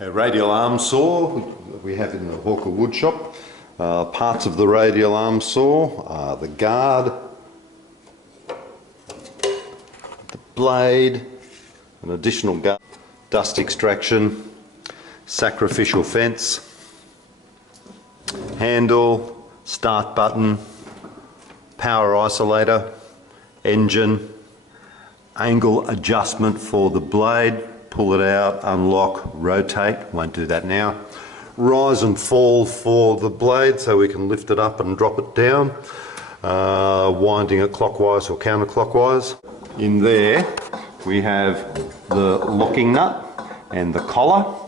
A radial arm saw we have in the Hawker wood shop. Parts of the radial arm saw are the guard, the blade, an additional guard, dust extraction, sacrificial fence, handle, start button, power isolator, engine, angle adjustment for the blade, pull it out, unlock, rotate, won't do that now. Rise and fall for the blade so we can lift it up and drop it down, winding it clockwise or counterclockwise. In there we have the locking nut and the collar.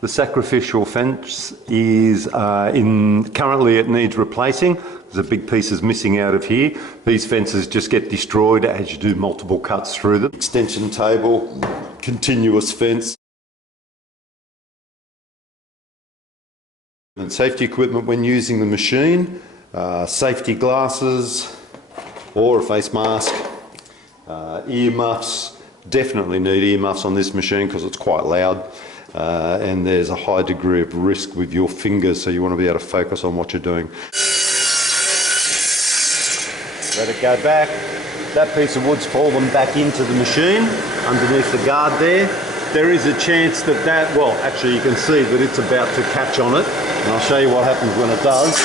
The sacrificial fence is currently it needs replacing. There's a big pieces missing out of here. These fences just get destroyed as you do multiple cuts through them. Extension table, continuous fence. And safety equipment when using the machine, safety glasses or a face mask, ear muffs. Definitely need ear muffs on this machine because it's quite loud. And there's a high degree of risk with your fingers, so you want to be able to focus on what you're doing. Let it go back. That piece of wood's fallen back into the machine underneath the guard there. There is a chance that well, actually you can see that it's about to catch on it, and I'll show you what happens when it does.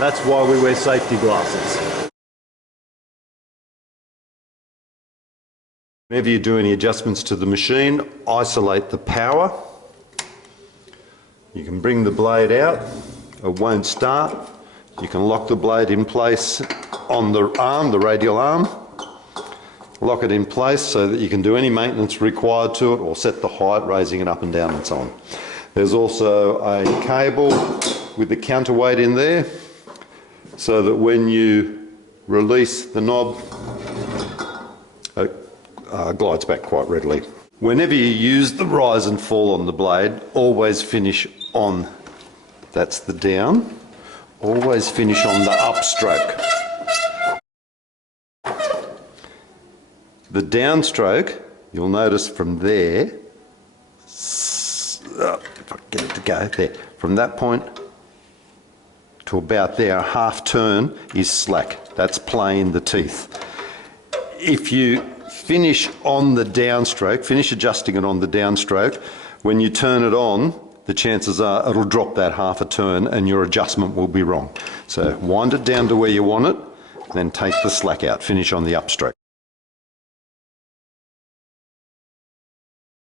That's why we wear safety glasses. Whenever you do any adjustments to the machine, isolate the power. You can bring the blade out, it won't start. You can lock the blade in place on the arm, the radial arm. Lock it in place so that you can do any maintenance required to it or set the height, raising it up and down and so on. There's also a cable with the counterweight in there so that when you release the knob, it glides back quite readily. Whenever you use the rise and fall on the blade, always finish on, that's the down, always finish on the upstroke. The downstroke, you'll notice from there, if I can get it to go there, from that point to about there, a half turn is slack. That's playing the teeth. If you finish on the downstroke, finish adjusting it on the downstroke, when you turn it on, the chances are it'll drop that half a turn and your adjustment will be wrong. So wind it down to where you want it, then take the slack out, finish on the upstroke.